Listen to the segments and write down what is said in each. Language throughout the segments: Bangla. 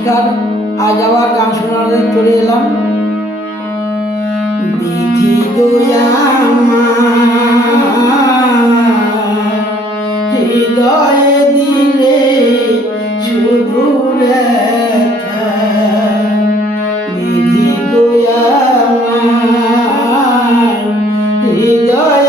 নমস্কার আজ আবার গান শোনার চলে এলাম। বিধি হৃদয়ে দিলে শুধু বিধি হৃদয়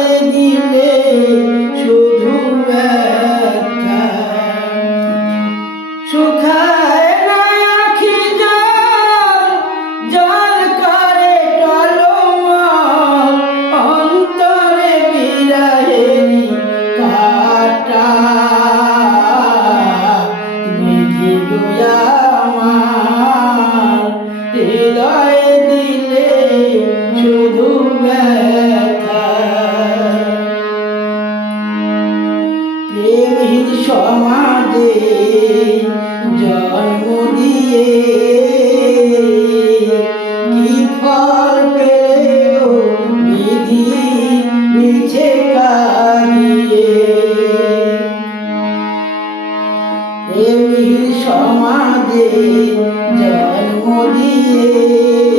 আমাদের জন্ম দিয়ে।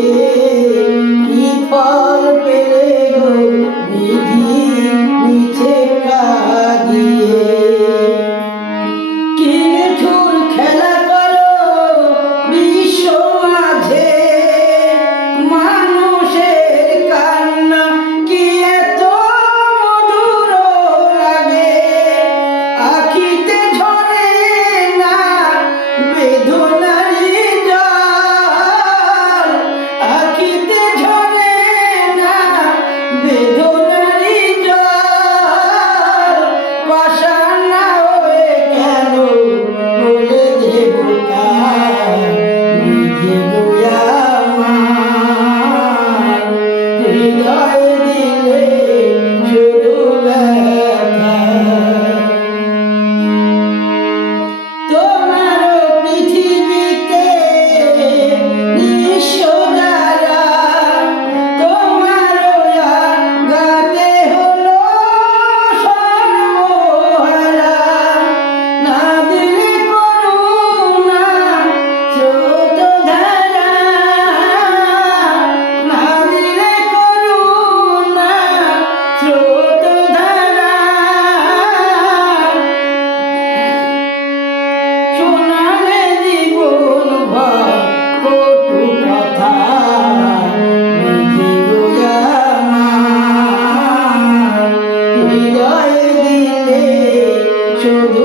хочу